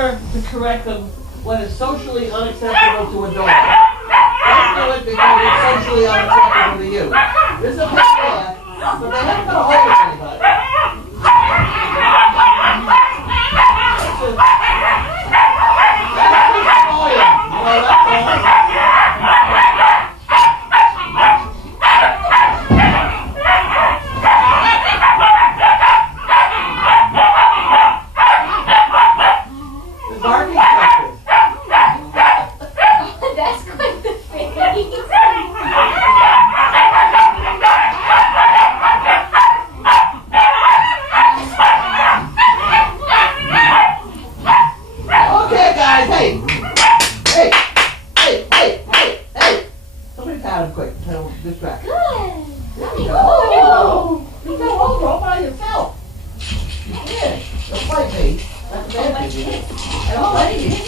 prefer to correct them when it's socially unacceptable to a dog. Don't do it because it's socially unacceptable to you. This is a big laugh, but they haven't got a hold of anybody.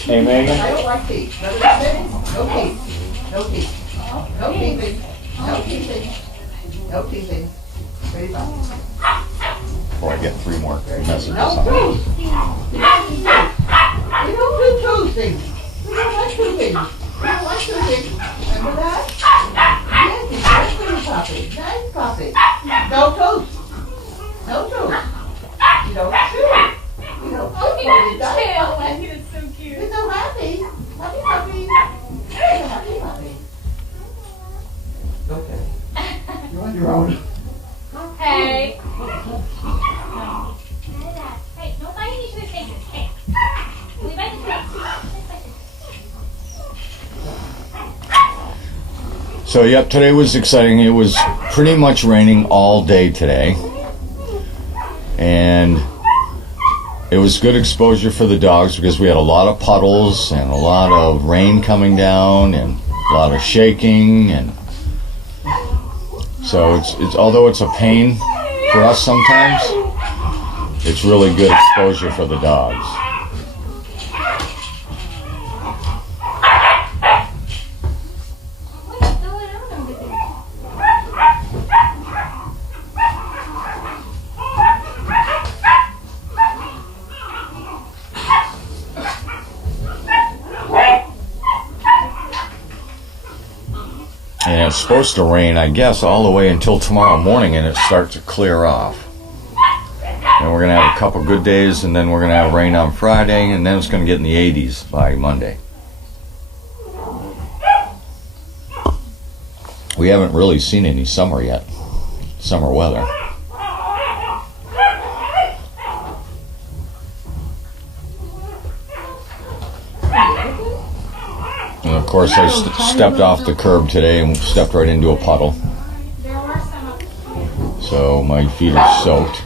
Hey, Megan. I don't like teeth. No teeth. No teeth. No teething. No teething. No teething. Ready, bye. Oh, I get 3 more messages No on that. tooth. We don't do toothing. We don't like toothing. We don't like toothing. Remember that? Yes, it's nice little puppy. Nice puppy. No tooth. No tooth. You don't chew. You don't chew. You got it. It's so cute. You're so happy. Happy puppy. You're a happy puppy. Okay. You're on your own. Hey. Hey, don't bite each other's faces. Hey. We bite the face. So, yep, today was exciting. It was pretty much raining all day today. And it was good exposure for the dogs because we had a lot of puddles and a lot of rain coming down and a lot of shaking, and so it's although it's a pain for us sometimes, it's really good exposure for the dogs. And it's supposed to rain, I guess, all the way until tomorrow morning, and it starts to clear off. And we're going to have a couple good days, and then we're going to have rain on Friday, and then it's going to get in the 80s by Monday. We haven't really seen any summer yet, summer weather. And of course, I stepped off the curb today and stepped right into a puddle. So my feet are soaked.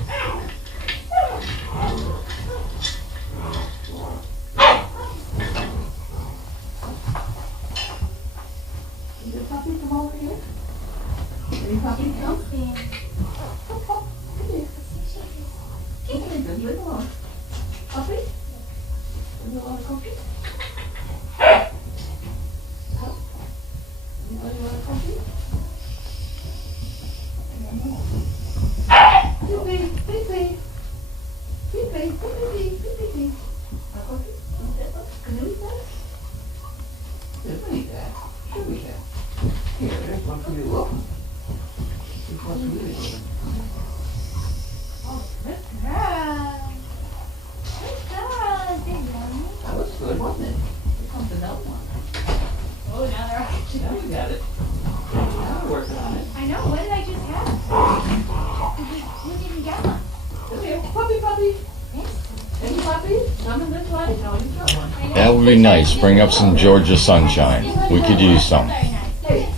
That would be nice. Bring up some Georgia sunshine. We could use some. Hey.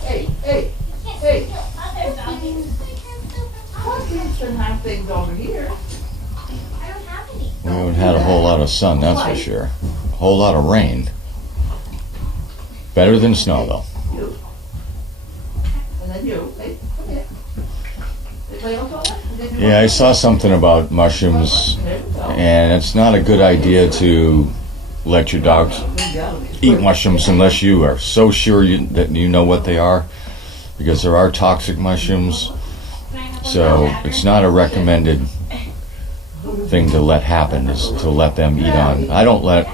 Have things over here. We haven't had a whole lot of sun, that's for sure. A whole lot of rain. Better than snow, though. And then you. Hey, come here. Yeah, I saw something about mushrooms, and it's not a good idea to let your dogs eat mushrooms unless you are so sure that you know what they are, because there are toxic mushrooms. So it's not a recommended thing to let happen, is to let them eat on. I don't let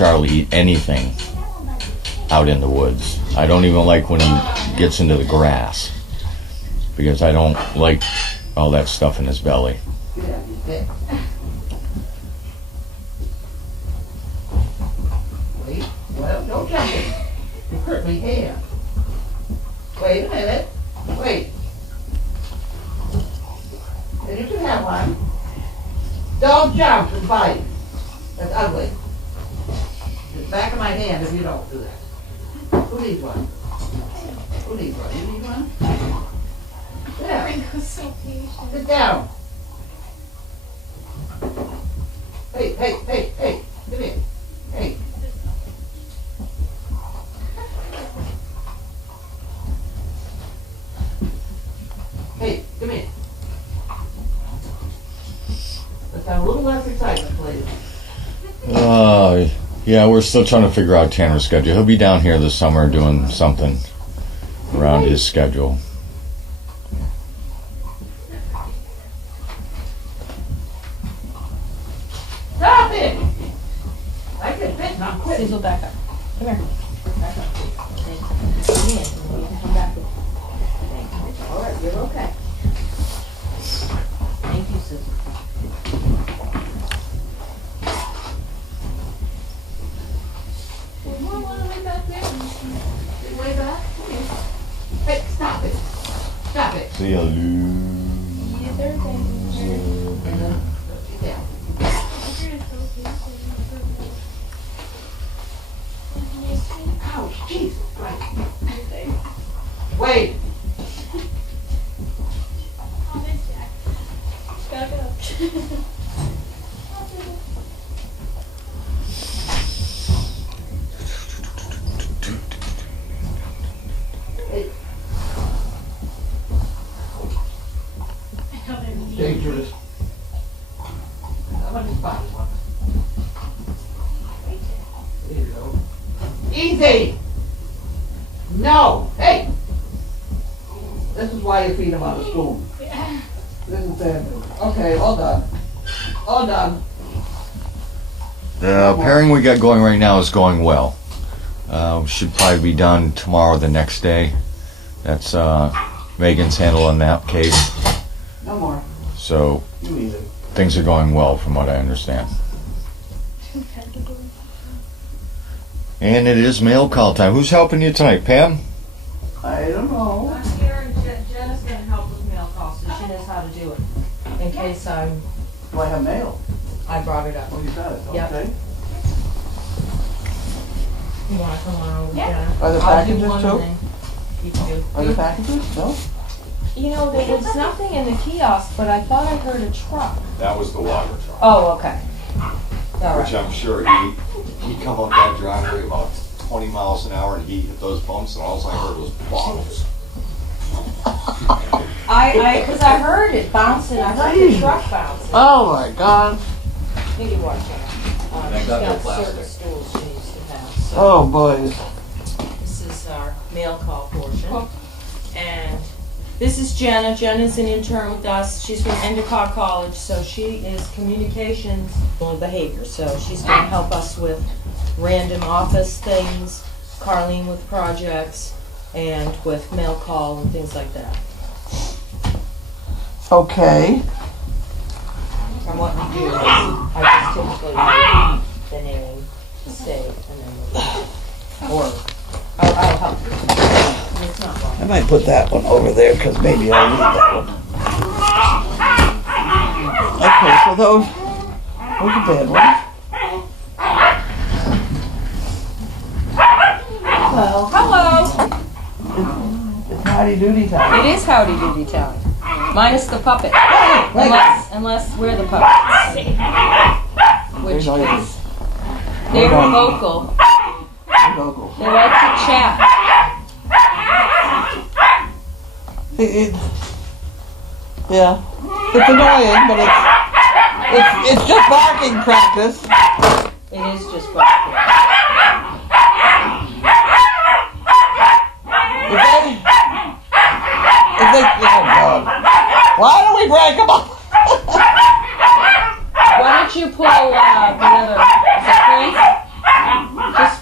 Charlie eat anything out in the woods. I don't even like when he gets into the grass because I don't like all that stuff in his belly. Get out, you dick. Wait, well, don't jump it. You hurt my hand. Wait a minute. Wait. And you can have one. Don't jump and bite. That's ugly. The back of my hand if you don't do that. Who needs one? Who needs one? You need one? Yeah. Sit down. Hey, hey, hey, hey. Come here. Hey. Hey, come here. Let's have a little less excitement, please. Yeah, we're still trying to figure out Tanner's schedule. He'll be down here this summer doing something around his schedule. Stop it! I can fit and I'm quitting. Cecil, back up. Come here. Back up, please. Thank you. You can come back. Thank you. All right, you're okay. Thank you, Cecil. Way back there. Way back. Okay. Hey, stop it. Stop it. See ya, Lou. Yeah, they're okay. Sit down. Ouch, Jesus Christ. Wait. Dangerous. I'm on this body one. There you go. Easy! No! Hey! This is why you feed him on a spoon. This is bad. Okay, all done. All done. The pairing we got going right now is going well. Should probably be done tomorrow, the next day. That's Megan's handling that case. No more. So You eat it. things are going well from what I understand. And it is mail call time. Who's helping you tonight, Pam? I don't know. I'm here and Jenna's gonna help with mail calls, so she knows how to do it. In case Do I have mail? I brought it up. Oh, you got it. Yep. Okay. You wanna come on over, Yeah. Jenna? Are there I'll do packages one too? and then you can do. Are there packages? No? You know, there was nothing in the kiosk, but I thought I heard a truck. That was the water truck. Oh, okay. All Which right. I'm sure he come up that driveway about 20 miles an hour and he hit those bumps and all I heard was bottles. Cause I heard it bouncing, I heard the truck bouncing. Oh my God. Maybe watch it. They She's got their got certain plastic. stools she needs to have, so. Oh boys. This is our mail call portion. And this is Jenna. Jenna's an intern with us. She's from Endicott College, so she is communications behavior. So she's going to help us with random office things, Carlene with projects, and with mail call and things like that. Okay. And what we do is I just typically repeat the name, save, and then we'll or I'll help you. It's not wrong. I might put that one over there because maybe I'll need that one. Okay, so those are bad ones. Hello. It's howdy doody time. It is howdy doody time. Minus the puppet. Wait. Unless we're the puppets. Which There's all is, they're vocal. Vocal. They like to chat. Yeah, it's annoying, but it's just barking practice. It is just barking. Oh God! Why don't we break them up? Why don't you pull the other, is it Prince?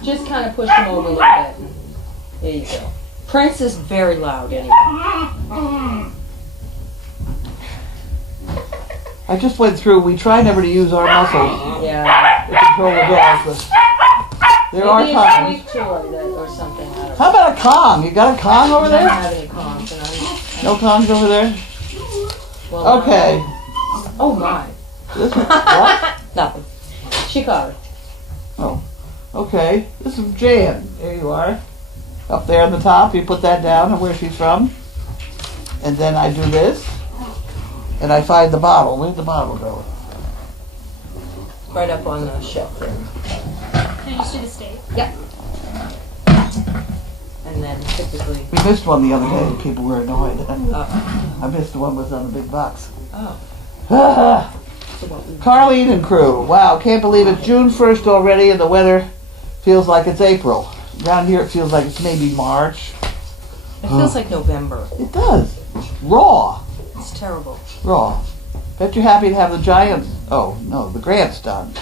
Just kind of push him over a little bit. There you go. Prince is very loud anyway. I just went through, we try never to use our muscles Yeah. to control the dogs, but there are Maybe a times. squeak toy or something. I don't know. How about a Kong? You got a Kong over I don't there? have any Kongs, and No Kongs over there? well, Okay. Oh my. This is, what? Nothing. She caught it. Oh, okay. This is Jan. There you are. Up there on the top, you put that down and where she's from. And then I do this. And I find the bottle. Where'd the bottle go? Right up on the shelf there. Can you just do the steak? Yep. And then typically. We missed one the other day. People were annoyed. Oh. I missed the one that was on the big box. Oh. So what we Carlene and crew. Wow, can't believe it's June 1st already and the weather feels like it's April. Down here it feels like it's maybe March. It feels like November. It does. Raw. It's terrible. Raw. Bet you're happy to have the Giants. Oh, no, the grant's done.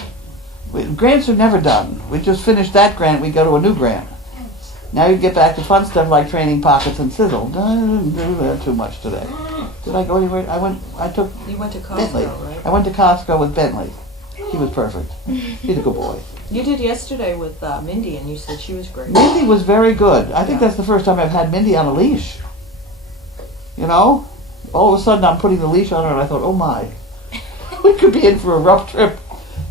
Grants are never done. We just finished that grant, we go to a new grant. Now you get back to fun stuff like training pockets and sizzle. I didn't do that too much today. Did I go anywhere? I took You went to Bentley. Costco, right? I went to Costco with Bentley. He was perfect. He's a good boy. You did yesterday with Mindy, and you said she was great. Mindy was very good. I think that's the first time I've had Mindy on a leash. You know? All of a sudden I'm putting the leash on her and I thought, oh my. We could be in for a rough trip.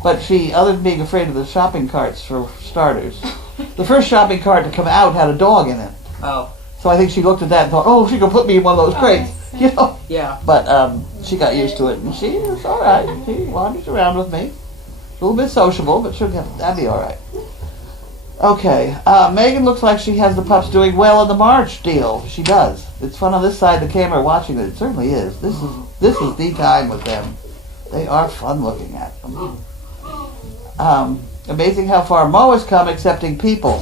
But she, other than being afraid of the shopping carts for starters, the first shopping cart to come out had a dog in it. Oh. So I think she looked at that and thought, oh, she could put me in one of those crates. You know? Yeah. But she got used to it and she was all right. She wanders around with me. A little bit sociable, but that'd be all right. Okay, Megan looks like she has the pups doing well in the March deal. She does. It's fun on this side of the camera watching it. It certainly is. This is the time with them. They are fun looking at them. Amazing how far Mo has come accepting people.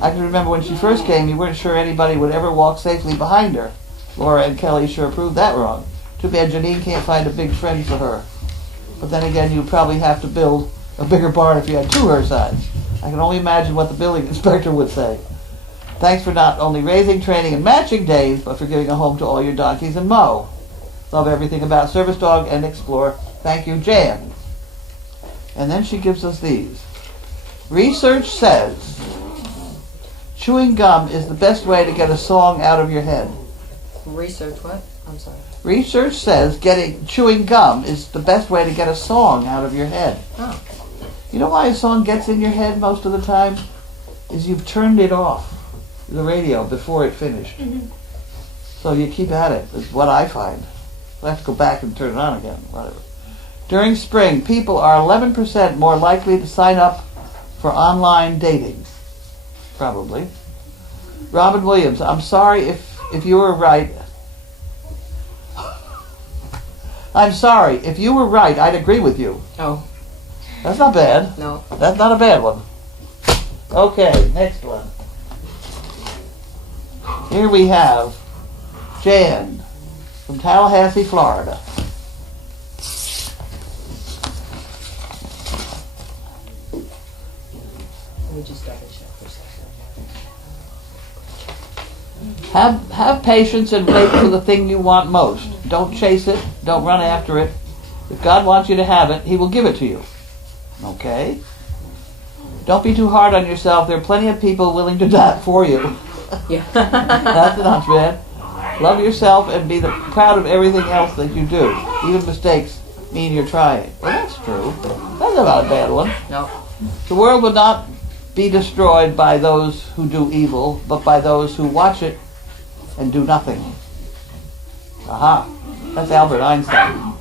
I can remember when she first came, you weren't sure anybody would ever walk safely behind her. Laura and Kelly sure proved that wrong. Too bad Janine can't find a big friend for her. But then again, you'd probably have to build a bigger barn if you had two her size. I can only imagine what the building inspector would say. Thanks for not only raising, training, and matching Dave, but for giving a home to all your donkeys and Mo. Love everything about Service Dog and Explore. Thank you, Jan. And then she gives us these. Research says chewing gum is the best way to get a song out of your head. Research what? I'm sorry. Research says chewing gum is the best way to get a song out of your head. Oh. You know why a song gets in your head most of the time? Is you've turned it off, the radio, before it finished. Mm-hmm. So you keep at it, is what I find. I have to go back and turn it on again, whatever. During spring, people are 11% more likely to sign up for online dating. Probably. Robin Williams, I'm sorry if you were right. I'm sorry, if you were right, I'd agree with you. Oh. That's not bad. No. That's not a bad one. Okay, next one. Here we have Jan from Tallahassee, Florida. Let me just double check for a second. Have patience and wait for the thing you want most. Don't chase it. Don't run after it. If God wants you to have it, He will give it to you. Okay? Don't be too hard on yourself. There are plenty of people willing to die for you. Yeah. That's not bad. Love yourself and be proud of everything else that you do. Even mistakes mean you're trying. Well, that's true. That's not a bad one. No. The world will not be destroyed by those who do evil, but by those who watch it and do nothing. Aha. That's Albert Einstein.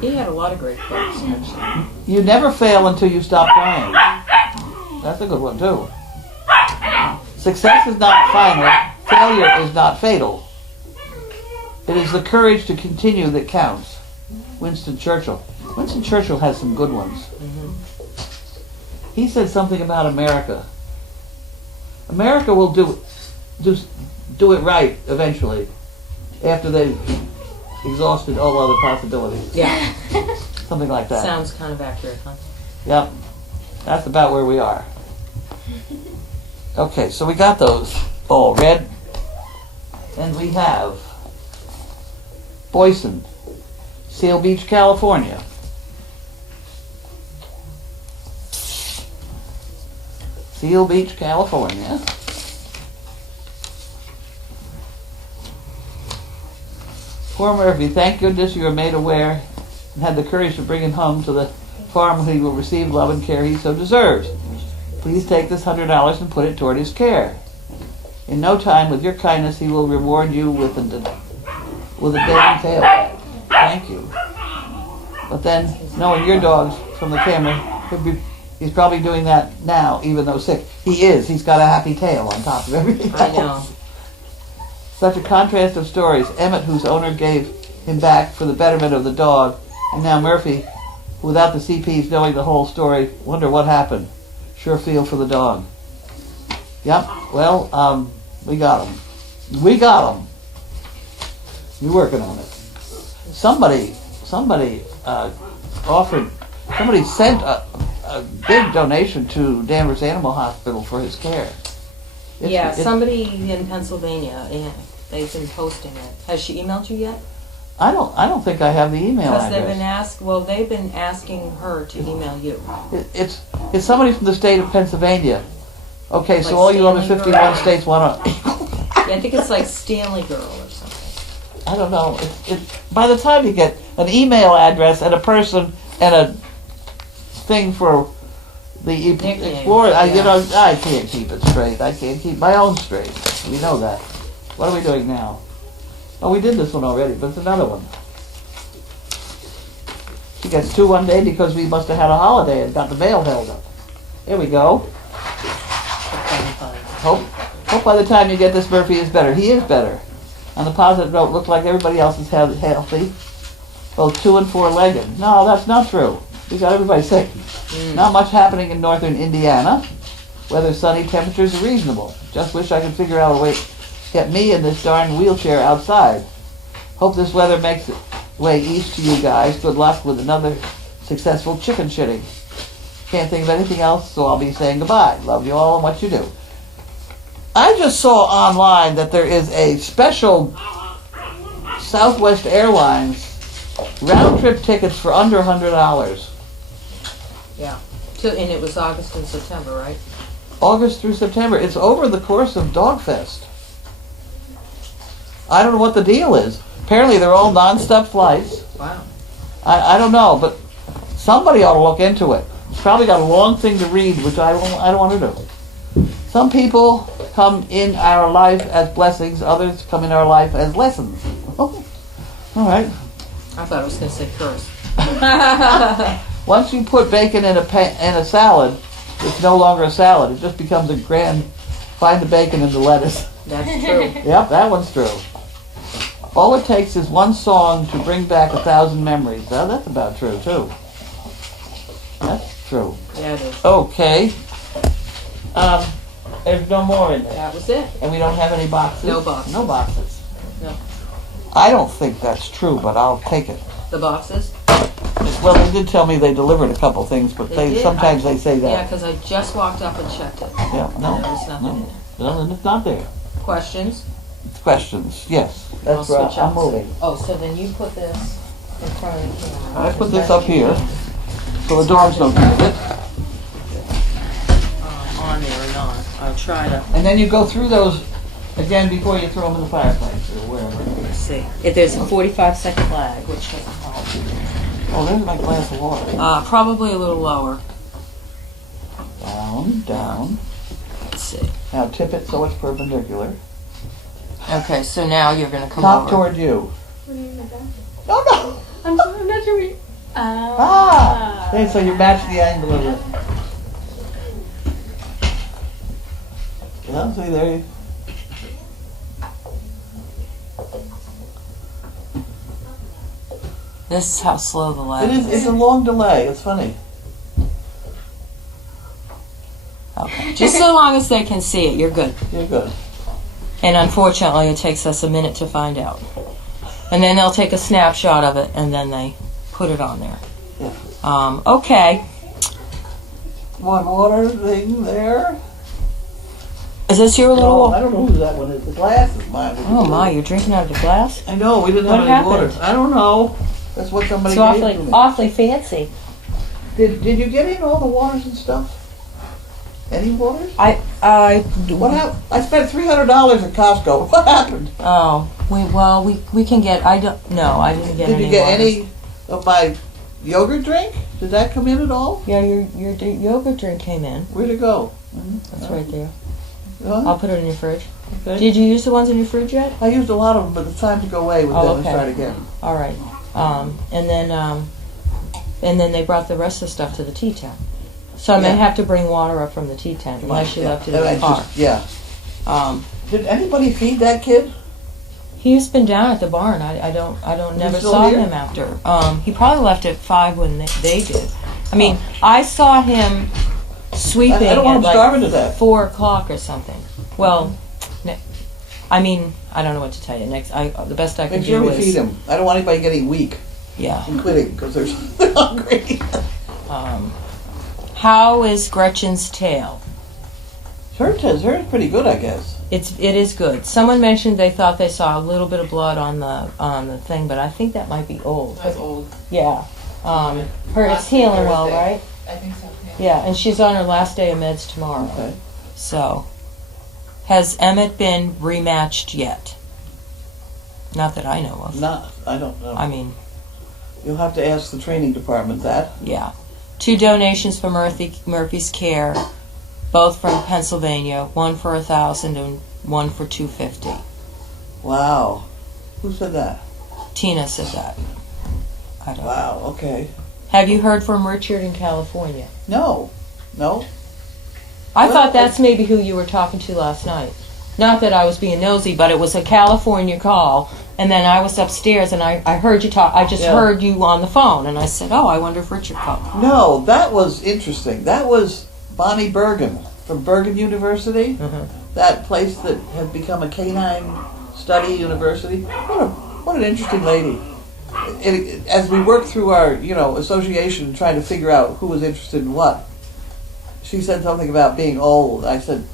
He had a lot of great quotes, actually. You never fail until you stop trying. That's a good one, too. Success is not final. Failure is not fatal. It is the courage to continue that counts. Winston Churchill. Winston Churchill has some good ones. Mm-hmm. He said something about America. America will do it right eventually, after they've exhausted all other possibilities. Yeah. Something like that. Sounds kind of accurate, huh? Yep. That's about where we are. Okay, so we got those all red. And we have Boyson, Seal Beach, California. Seal Beach, California. Poor Murphy, thank goodness you were made aware and had the courage to bring him home to the farm where he will receive love and care he so deserves. Please take this $100 and put it toward his care. In no time, with your kindness, he will reward you with a daily tail. Thank you. But then, knowing your dogs from the camera, he's probably doing that now, even though sick. He is. He's got a happy tail on top of everything else. I know. Such a contrast of stories. Emmett, whose owner gave him back for the betterment of the dog, and now Murphy, without the CPs knowing the whole story, wonder what happened. Sure feel for the dog. Yep, well, we got him. We got him. You're working on it. Somebody sent a big donation to Danvers Animal Hospital for his care. Somebody in Pennsylvania, they've been posting it. Has she emailed you yet? I don't think I have the email Because address. they've been asking her to email you. It's somebody from the state of Pennsylvania. Okay, so Like all you other Stanley 51 Girl? states want to... Yeah, I think it's like Stanley Girl or something. I don't know. By the time you get an email address and a person and a thing for the Nickname, Explorer, yeah. I can't keep it straight. I can't keep my own straight. We know that. What are we doing now? Oh, we did this one already, but it's another one. She gets 2 one day because we must have had a holiday and got the mail held up. Here we go. Hope by the time you get this, Murphy is better. He is better. On the positive note, looks like everybody else is healthy. Both 2 and 4-legged. No, that's not true. We got everybody sick. Not much happening in northern Indiana. Weather sunny, temperatures are reasonable. Just wish I could figure out a way to get me in this darn wheelchair outside. Hope this weather makes its way east to you guys. Good luck with another successful chicken shitting. Can't think of anything else, so I'll be saying goodbye. Love you all and what you do. I just saw online that there is a special Southwest Airlines round-trip tickets for under $100. Yeah. So, and it was August and September, right? August through September. It's over the course of Dogfest. I don't know what the deal is. Apparently they're all non-stop flights. Wow. I don't know, but somebody ought to look into it. It's probably got a long thing to read, which I don't want to do. Some people come in our life as blessings, others come in our life as lessons. All right. I thought I was going to say curse. Once you put bacon in a salad, it's no longer a salad. It just becomes a grand, find the bacon in the lettuce. That's true. Yep, that one's true. All it takes is one song to bring back 1,000 memories. Well, that's about true, too. That's true. Yeah, it is. Okay. There's no more in there. That was it. And we don't have any boxes? No boxes. No boxes. No. I don't think that's true, but I'll take it. The boxes? Well, they did tell me they delivered a couple things, but They did? sometimes they say that. Yeah, because I just walked up and checked it. Yeah, no. There was nothing in there. No, then it's not there. Questions? Questions, yes. That's I'll right. switch I'm out. moving. Oh, so then you put this in front of the camera. I put this up here so the dogs don't get it. On there or not. I'll try to. And then you go through those again before you throw them in the fireplace or wherever. Let's see. If there's a 45-second lag, which doesn't help. Oh, there's my glass of water. Probably a little lower. Down, down. Let's see. Now tip it so it's perpendicular. Okay, so now you're going to come Top over. toward you. No, no. I'm sorry, I'm not sure. Ah! Okay, so you match the angle of it. Yeah, see there you. This is how slow the lag It is. It's a long delay. It's funny. Okay. Just so long as they can see it, you're good. You're good. And unfortunately, it takes us a minute to find out. And then they'll take a snapshot of it, and then they put it on there. Yeah. Okay. One water thing there. Is this your Oh, little? I don't know who that one is. The glass is mine. Oh my, you're drinking out of the glass? I know, we didn't What have any water. happened? I don't know. That's what somebody It's gave to me. awfully fancy. Did you get in all the waters and stuff? Any waters? I What happened? I spent $300 at Costco. What happened? Oh, we can get. I didn't get Did any. you get waters. any of my yogurt drink? Did that come in at all? Yeah, your yogurt drink came in. Where'd it go? That's right there. Huh? I'll put it in your fridge. Okay. Did you use the ones in your fridge yet? I used a lot of them, but it's time to go away with Oh, them and okay. start again. All right. And then they brought the rest of the stuff to the tea tent. So I may Yeah. have to bring water up from the tea tent unless you left it in And the I car. just- yeah. Did anybody feed that kid? He's been down at the barn. I don't never still saw here? him after. He probably left at 5 when they did. I mean, I saw him sweeping I don't want at him starving to like death. 4 o'clock or something. Well, I mean, I don't know what to tell you. The best I can Make sure do we feed is him. I don't want anybody getting weak yeah. and quitting because they're hungry. How is Gretchen's tail? Hers pretty good, I guess. It is good. Someone mentioned they thought they saw a little bit of blood on the thing, but I think that might be old. That's old. Yeah. It's Last healing well, Thursday. right? I think so. Yeah, and she's on her last day of meds tomorrow. Okay. So, has Emmett been rematched yet? Not that I know of. I don't know. I mean, You'll have to ask the training department that. yeah. 2 donations for Murphy's Care, both from Pennsylvania. One for $1,000 and one for $250. Wow. Who said that? Tina said that. I don't know. Wow, okay. Have you heard from Richard in California? No. I Well, thought that's maybe who you were talking to last night. Not that I was being nosy, but it was a California call, and then I was upstairs and I heard you talk. I just Yeah. heard you on the phone, and I said, "Oh, I wonder if Richard called." No, that was interesting. That was Bonnie Bergen from Bergen University. That place that had become a canine study university. What an interesting lady. As we worked through our, association trying to figure out who was interested in what, she said something about being old. I said,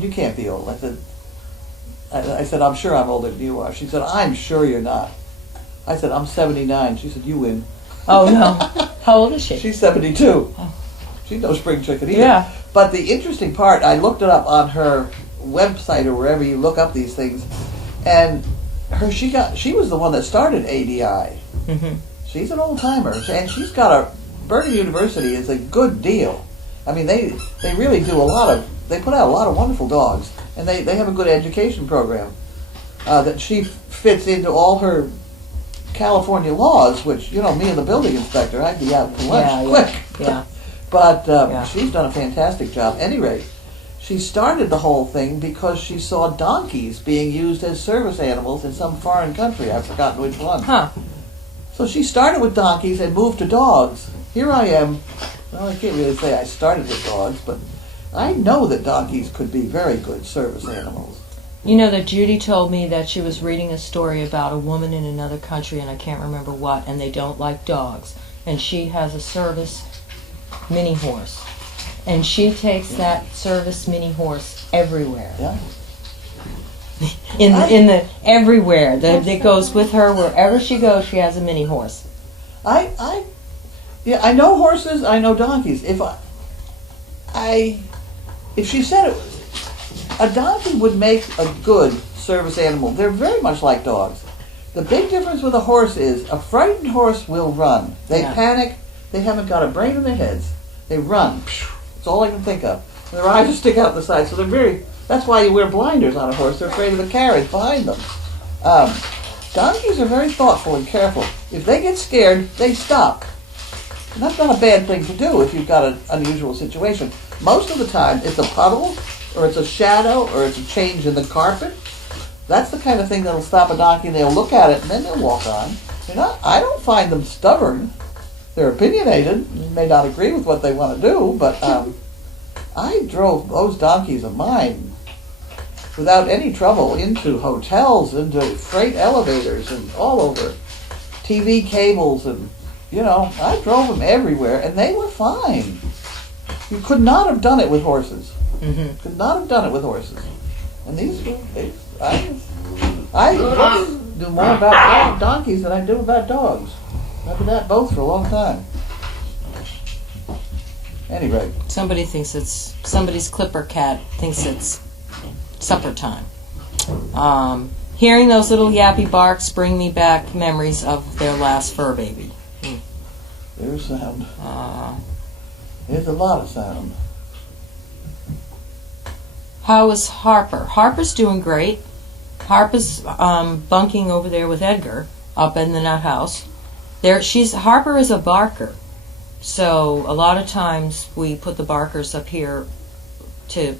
you can't be old. I said, I'm sure I'm older than you are. She said, I'm sure you're not. I said, I'm 79. She said, you win. Oh no! How old is she? She's 72. She's no spring chicken either. Yeah. But the interesting part, I looked it up on her website or wherever you look up these things, and she was the one that started ADI. Mm-hmm. She's an old timer, and she's got Bergen University is a good deal. I mean, they really do they put out a lot of wonderful dogs, and they have a good education program that she fits into all her California laws, which, me and the building inspector, I'd be out for lunch quick. Yeah. But Yeah. she's done a fantastic job. At any rate, she started the whole thing because she saw donkeys being used as service animals in some foreign country. I've forgotten which one. Huh. So she started with donkeys and moved to dogs. Here I am. Well, I can't really say I started with dogs, but I know that donkeys could be very good service animals. You know that Judy told me that she was reading a story about a woman in another country, and I can't remember what, and they don't like dogs. And she has a service mini horse. And she takes that service mini horse everywhere. Yeah. In the everywhere. That goes with her wherever she goes, she has a mini horse. I know horses, I know donkeys. If she said a donkey would make a good service animal. They're very much like dogs. The big difference with a horse is a frightened horse will run. They panic. They haven't got a brain in their heads. They run. That's all I can think of. Their eyes just stick out the side, so that's why you wear blinders on a horse. They're afraid of the carriage behind them. Donkeys are very thoughtful and careful. If they get scared, they stop. And that's not a bad thing to do if you've got an unusual situation. Most of the time, it's a puddle, or it's a shadow, or it's a change in the carpet. That's the kind of thing that'll stop a donkey, and they'll look at it, and then they'll walk on. I don't find them stubborn. They're opinionated. You may not agree with what they want to do, but I drove those donkeys of mine without any trouble into hotels, into freight elevators, and all over. TV cables, and, I drove them everywhere, and they were fine. You could not have done it with horses. Mm-hmm. Could not have done it with horses. And these were, I do more about donkeys than I do about dogs. I've been at both for a long time. Anyway, Somebody's clipper cat thinks it's supper time. Hearing those little yappy barks bring me back memories of their last fur baby. there's sound. There's a lot of sound. How is Harper? Harper's doing great. Harper's bunking over there with Edgar up in the nut house. Harper is a barker, so a lot of times we put the barkers up here to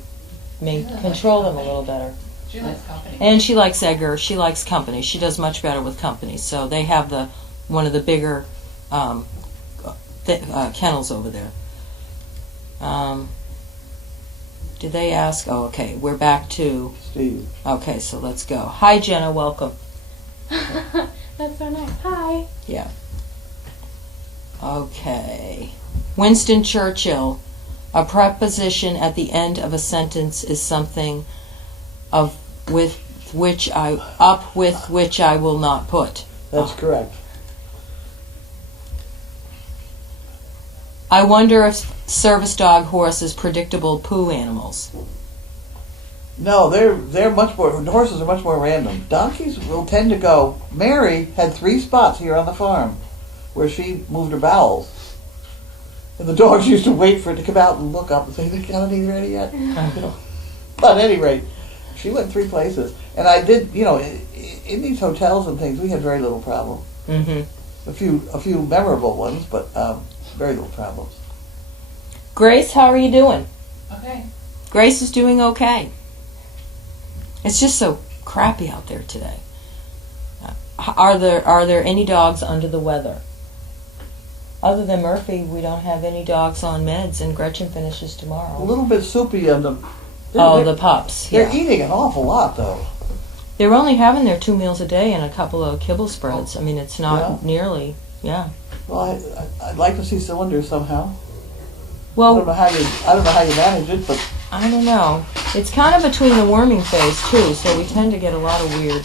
control them a little better. She likes company. And she likes Edgar. She likes company. She does much better with company. So they have one of the bigger kennels over there. Did they ask? Oh, okay. We're back to Steve. Okay, so let's go. Hi, Jenna. Welcome. That's so nice. Hi. Yeah. Okay. Winston Churchill. A preposition at the end of a sentence is something with which I will not put. That's correct. I wonder if service dog horses predictable poo animals. No, they're much more. Horses are much more random. Donkeys will tend to go. Mary had 3 spots here on the farm where she moved her bowels, and the dogs used to wait for it to come out and look up and say, "The Kennedy's ready yet?" But at any rate, she went 3 places, and I did. In these hotels and things, we had very little problem. Mm-hmm. A few memorable ones, but very little problems. Grace, how are you doing? Okay. Grace is doing okay. It's just so crappy out there today. Are there any dogs under the weather? Other than Murphy, we don't have any dogs on meds, and Gretchen finishes A tomorrow. little bit soupy on the. The pups. They're Yeah. eating an awful lot, though. They're only having their 2 meals a day and a couple of kibble spreads. I mean, it's not Yeah. nearly. Yeah. Well, I'd like to see cylinders somehow. I Well, don't know how you manage it, but I don't know. It's kind of between the worming phase too, so we tend to get a lot of weird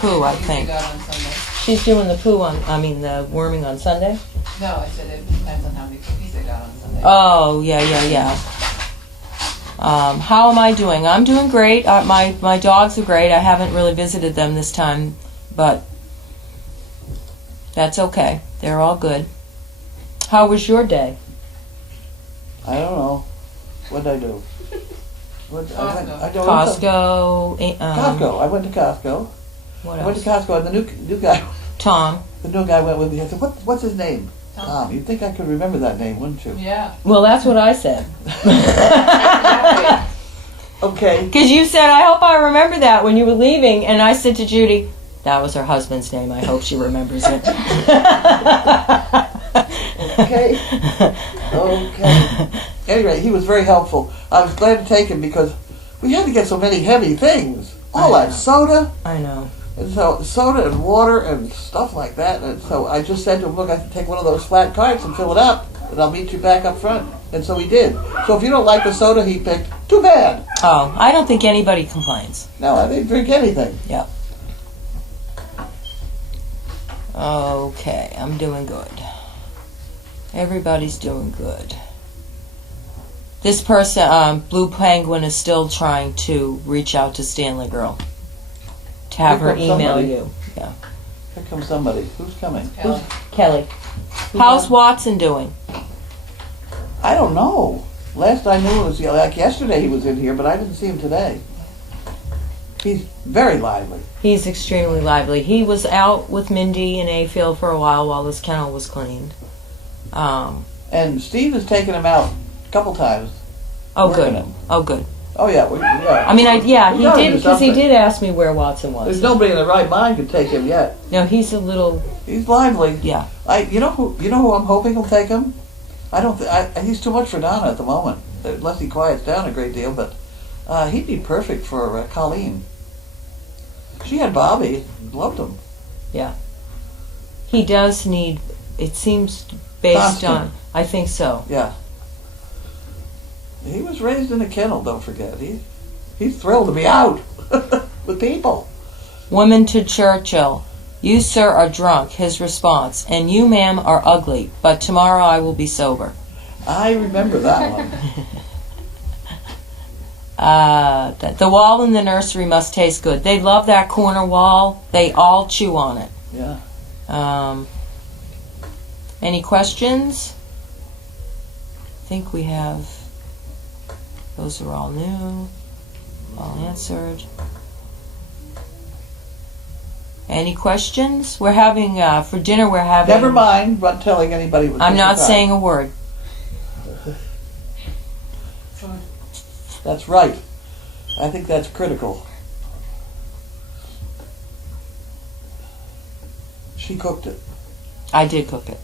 poo. I You think got on Sunday. she's doing the the worming on Sunday. No, I said it depends on how many cookies I got on Sunday. Oh, yeah. How am I doing? I'm doing great. My dogs are great. I haven't really visited them this time, but that's okay. They're all good. How was your day? I don't know. What did I do? Costco. Costco. I went to Costco. What I went else? to Costco, and the new guy, Tom. the new guy went with me. I said, "What's his name?" Tom. You'd think I could remember that name, wouldn't you? Yeah. Well, that's what I said. Okay. Because you said, I hope I remember that when you were leaving. And I said to Judy, that was her husband's name. I hope she remembers it. Okay. Anyway, he was very helpful. I was glad to take him because we had to get so many heavy things. All that soda. I know. And so soda and water and stuff like that. And so I just said to him, look, I can take one of those flat carts and fill it up, and I'll meet you back up front. And so he did. So if you don't like the soda he picked, too bad. Oh, I don't think anybody complains. No, I didn't drink anything. Yep. Okay, I'm doing good. Everybody's doing good. This person, Blue Penguin, is still trying to reach out to Stanley Girl to have Here her comes email somebody. you. Yeah. Here comes somebody. Who's coming? Kelly. Kelly. How's Watson doing? I don't know. Last I knew was like yesterday he was in here, but I didn't see him today. He's very lively. He's extremely lively. He was out with Mindy in A-Field for a while his kennel was cleaned. And Steve has taken him out a couple times. Oh, Working good. him. Oh, good. Oh yeah, yeah. I mean, We he gotta did, do because he something. did ask me where Watson was. There's nobody in their right mind could take him yet. No, he's a little, He's lively. yeah. You know who I'm hoping will take him? I don't. He's too much for Donna at the moment, unless he quiets down a great deal. But he'd be perfect for Colleen. She had Bobby, loved him. He does need, it seems based Constant. on, I think so. Yeah. He was was raised in a kennel, don't forget. He's thrilled to be out with people. Woman to Churchill. You, sir, are drunk. His response. And you, ma'am, are ugly. But tomorrow I will be sober. I remember that one. The wall in the nursery must taste good. They love that corner wall. They all chew on it. Yeah. Any questions? I think we have. Those are all new. All answered. Any questions? We're having, for dinner we're having... Never mind, not telling anybody what I'm not saying a word. That's right. I think that's critical. She cooked it. I did cook it.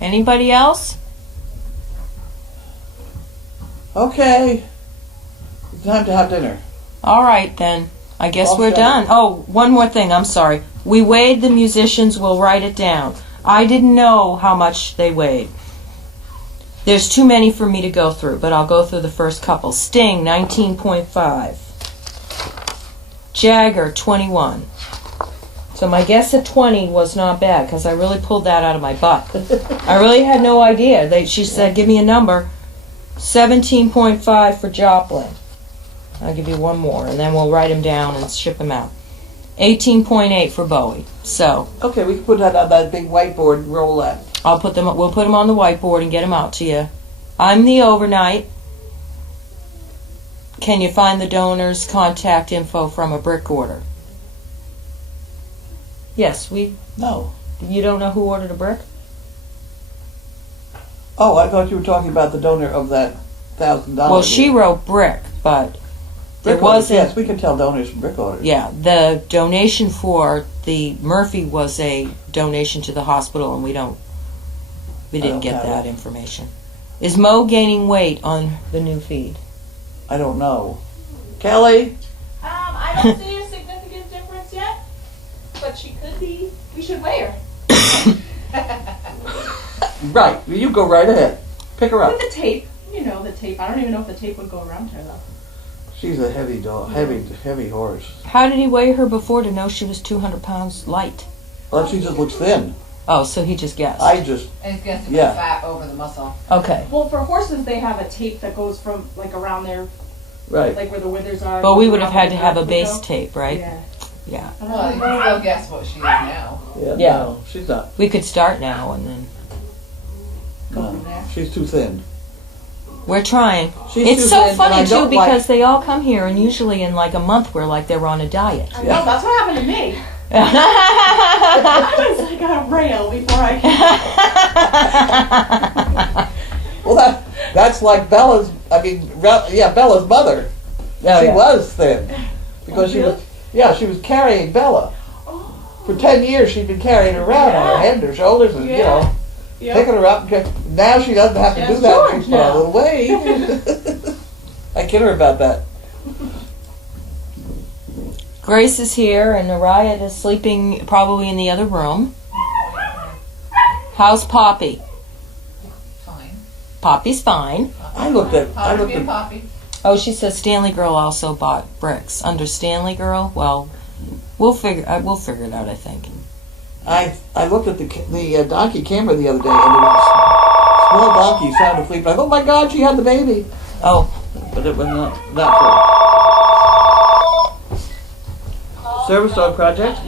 Anybody else? Okay. It's time to have dinner. All right, then. I guess All we're set. done. Oh, one more thing. I'm sorry. We weighed the musicians. We'll write it down. I didn't know how much they weighed. There's too many for me to go through, but I'll go through the first couple. Sting, 19.5. Jagger, 21. So my guess at 20 was not bad, because I really pulled that out of my butt. I really had no idea. She said, give me a number. 17.5 for Joplin. I'll give you one more, and then we'll write them down and ship them out. 18.8 for Bowie. So Okay, we can put that on that big whiteboard and roll that. we'll put them on the whiteboard and get them out to you. I'm the overnight. Can you find the donor's contact info from a brick order? Yes, No. you don't know who ordered a brick? Oh, I thought you were talking about the donor of that $1,000. Well, she wrote brick, but there Brick orders, wasn't. yes, we can tell donors from brick orders. Yeah, the donation for the Murphy was a donation to the hospital, and we didn't get have that it. information. Is Mo gaining weight on the new feed? I don't know. Kelly? I don't see a significant difference yet, but she could be. We should weigh her. Right, you go right ahead. Pick her up. With the tape. You know, the tape. I don't even know if the tape would go around her, though. She's a heavy dog, heavy horse. How did he weigh her before to know she was 200 pounds light? Well, she just looks thin. Oh, so he just guessed. I just, And it's getting Yeah. fat over the muscle. Okay. Well, for horses, they have a tape that goes from like around their, right. like where the withers are. But we would have around had to the have a back base window. tape, right? Yeah. Yeah. Well, you can still guess what she is now. Yeah. No, she's not. We could start now and then. Go No, from there. she's too thin. We're trying. She's It's too so thin, and funny I too don't because like- they all come here and usually in like a month we're like they're on a diet. I know, that's what happened to me. I was like on a rail before I came. Well, that's like Bella's. Bella's mother. Oh, She yeah. was thin because she really? was. Yeah, she was carrying Bella for 10 years. She'd been carrying her around on her head and her shoulders, and picking her up. Now she doesn't have to She do has that. George She's put on a now. little weight. I kid her about that. Grace is here and Narayat is sleeping probably in the other room. How's Poppy? Fine. Poppy's fine. I looked at. Poppy and Poppy. Oh, she says Stanley Girl also bought bricks. Under Stanley Girl? Well, we'll figure it out, I think. I looked at the donkey camera the other day, and there was a small donkey sound asleep. I thought, oh my God, she had the baby, Oh, but it was not true. Service dog project.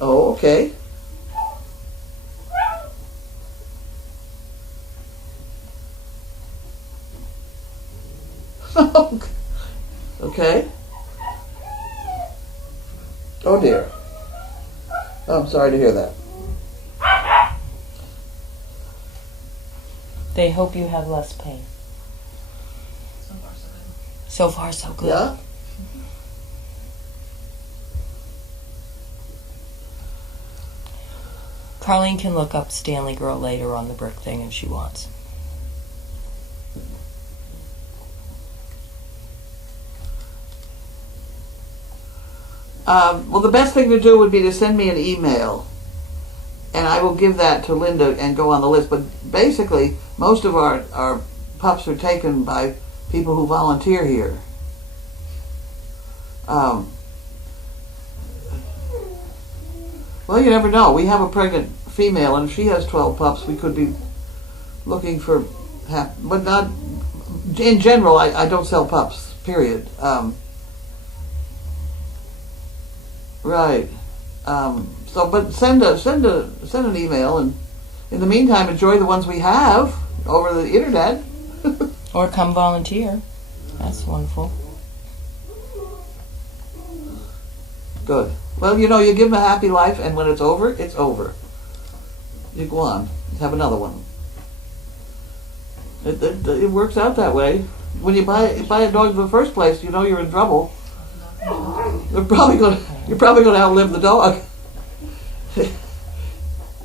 Oh, okay. Okay. Oh dear. Oh, I'm sorry to hear that. they hope you have less pain. So far, so good. So far, so good. Yeah? Carlene can look up Stanley Girl later on the brick thing if she wants. Well, the best thing to do would be to send me an email And I will give that to Linda and go on the list. But basically, most of our pups are taken by people who volunteer here. Well, you never know. We have a pregnant female, and if she has 12 pups, we could be looking for but not, in general, I don't sell pups, period. Right. But send an email, and in the meantime, enjoy the ones we have over the internet. Or come volunteer. That's wonderful. Good. Well, you give them a happy life, and when it's over, it's over. You go on, have another one. It works out that way. When you buy a dog in the first place, you know you're in trouble. You're probably gonna outlive the dog.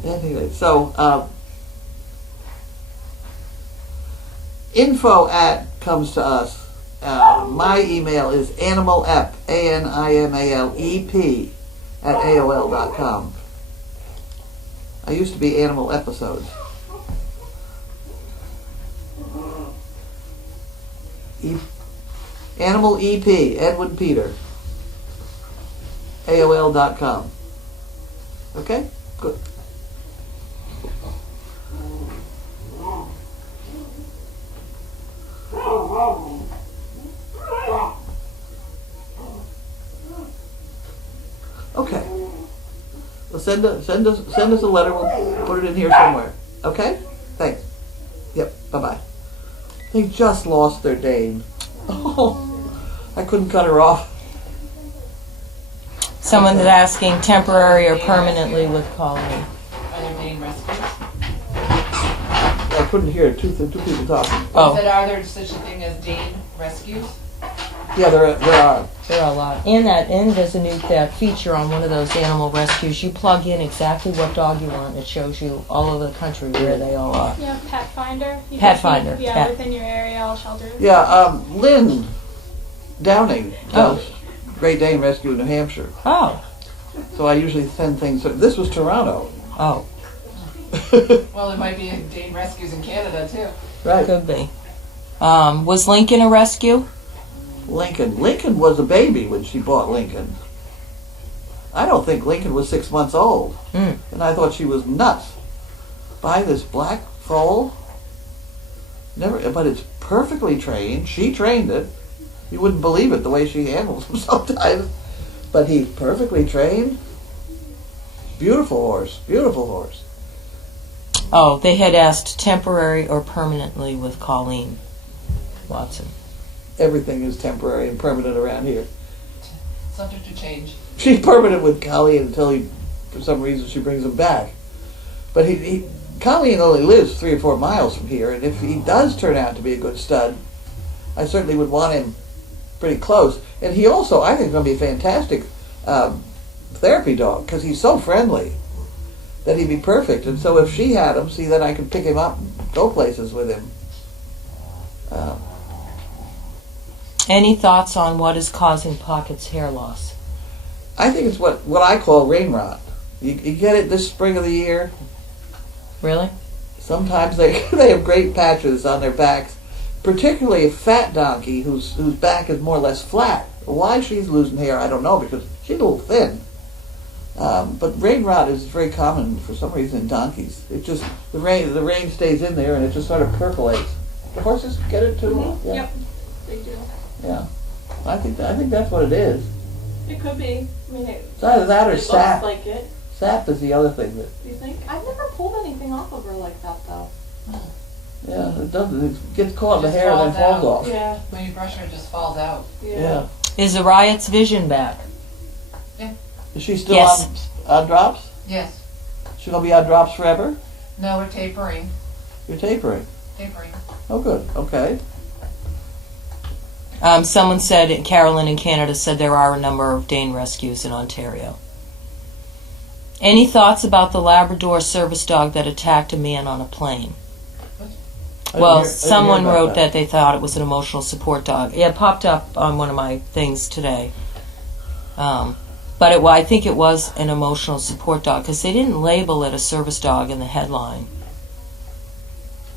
Anyway, so info at comes to us. My email is animalep, ANIMALEP at AOL.com. I used to be Animal Episodes. Animal EP, Edwin Peter, AOL.com. Okay? Good. Okay. Well, send us a letter. We'll put it in here somewhere. Okay? Thanks. Yep. Bye-bye. They just lost their Dane. Oh, I couldn't cut her off. Someone's asking temporary or permanently with Carlene. Are there Dane rescues? I couldn't hear two people talking. Oh. Are there such a thing as Dane rescues? Yeah, there are. There are a lot. And there's that feature on one of those animal rescues. You plug in exactly what dog you want. It shows you all over the country where they all are. Yeah, Pet Finder. You Pet can see, Finder, Yeah, yeah. within your area, all shelters. Yeah, Lynn Downing does Great Dane Rescue in New Hampshire. Oh. So I usually send things. This was Toronto. Oh. Well, there might be Dane rescues in Canada too. Right. Could be. Was Lincoln a rescue? Lincoln was a baby when she bought Lincoln. I don't think Lincoln was 6 months old. Mm. And I thought she was nuts. Buy this black foal. But it's perfectly trained. She trained it. You wouldn't believe it the way she handles him sometimes. But he's perfectly trained. Beautiful horse. Beautiful horse. Oh, they had asked temporary or permanently with Carlene Watson. Everything is temporary and permanent around here. Subject to change. She's permanent with Colleen until for some reason, she brings him back. But Colleen only lives 3 or 4 miles from here, and if he does turn out to be a good stud, I certainly would want him pretty close. And he also, I think, is going to be a fantastic therapy dog, because he's so friendly that he'd be perfect. And so if she had him, then I could pick him up and go places with him. Any thoughts on what is causing Pocket's hair loss? I think it's what I call rain rot. You get it this spring of the year. Really? Sometimes they have great patches on their backs, particularly a fat donkey whose back is more or less flat. Why she's losing hair, I don't know, because she's a little thin. But rain rot is very common for some reason in donkeys. It just the rain stays in there and it just sort of percolates. The horses get it too. Mm-hmm. Yeah. Yep, they do. Yeah, I think that's what it is. It could be. I mean, It's either that or it sap. looks like it. Sap is the other thing that. Do you think? I've never pulled anything off of her like that though. Yeah, it doesn't. It gets caught in the Just hair and then falls falls off. Yeah. When you brush her, it just falls out. Yeah. Is the Riot's vision back? Is she still Yes. on drops? Yes. She's gonna be on drops forever? No, we're tapering. You're tapering. Tapering. Oh, good. Okay. Someone said, Carolyn in Canada said there are a number of Dane rescues in Ontario. Any thoughts about the Labrador service dog that attacked a man on a plane? Well, someone wrote that they thought it was an emotional support dog. Yeah, it popped up on one of my things today. But I think it was an emotional support dog because they didn't label it a service dog in the headline.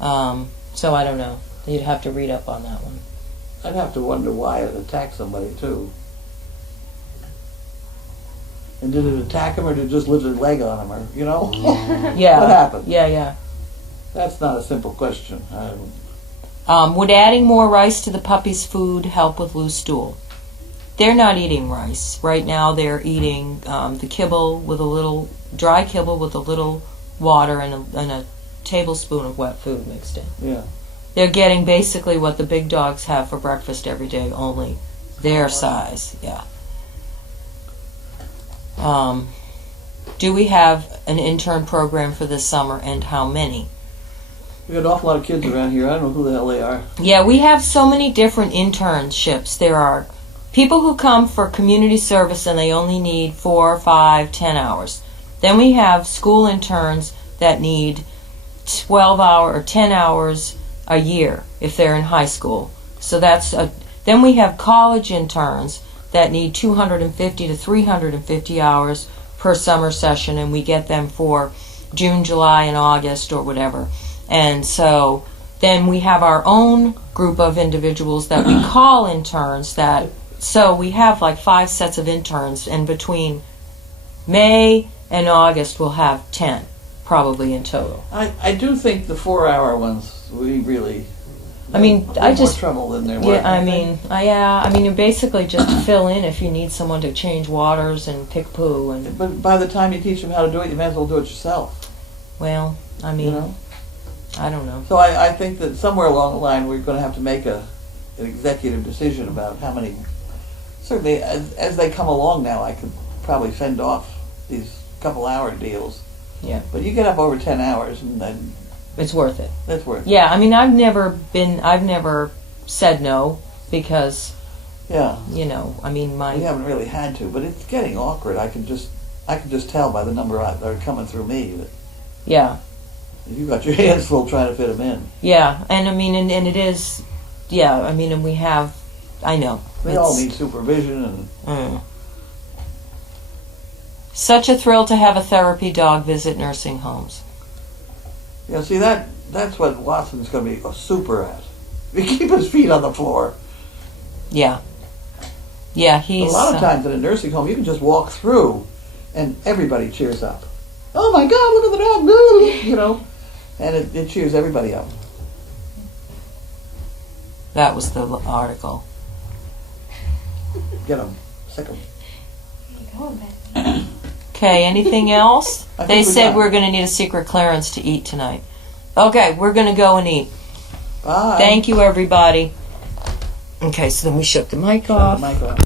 So I don't know. You'd have to read up on that one. I'd have to wonder why it attacked somebody too. And did it attack him or did it just lift its leg on him, or Yeah. What happened? Yeah. That's not a simple question. Would adding more rice to the puppy's food help with loose stool? They're not eating rice. Right now they're eating the kibble with a little, dry kibble with a little water and a tablespoon of wet food mixed in. Yeah. They're getting basically what the big dogs have for breakfast every day, only their size. Yeah. Do we have an intern program for this summer, and how many? We got an awful lot of kids around here. I don't know who the hell they are. Yeah, we have so many different internships. There are people who come for community service and they only need 4, 5, 10 hours. Then we have school interns that need 12 hours or 10 hours a year if they're in high school. So then we have college interns that need 250 to 350 hours per summer session, and we get them for June, July, and August or whatever. And so then we have our own group of individuals that we call interns so we have like 5 sets of interns, and between May and August we'll have 10 probably in total. I do think the 4-hour ones, we really... I mean, more trouble than they're worth. Yeah, I mean, you basically just fill in if you need someone to change waters and pick poo and... But by the time you teach them how to do it, you may as well do it yourself. Well, I mean, I don't know. So I think that somewhere along the line we're going to have to make an executive decision about how many... Certainly, as they come along now, I could probably fend off these couple-hour deals. Yeah. But you get up over 10 hours, and then... It's worth it. That's worth it. Yeah, I mean, I've never said no because, yeah, I mean, we haven't really had to, but it's getting awkward. I can just tell by the number that are coming through me that you've got your hands full trying to fit them in. Yeah, and I mean, and it is, I mean, and we have, I know. They all need supervision and... Such a thrill to have a therapy dog visit nursing homes. Yeah, see, that's what Watson's going to be super at. We keep his feet on the floor. Yeah. Yeah, he's... A lot of times in a nursing home, you can just walk through and everybody cheers up. Oh my God, look at the dog, and it cheers everybody up. That was the article. Get him. Sick him. Okay, anything else? They said done. we're going to need a secret clearance to eat tonight. Okay, we're going to go and eat. Bye. Thank you, everybody. Okay, so then we shut the mic off. Shut the mic off.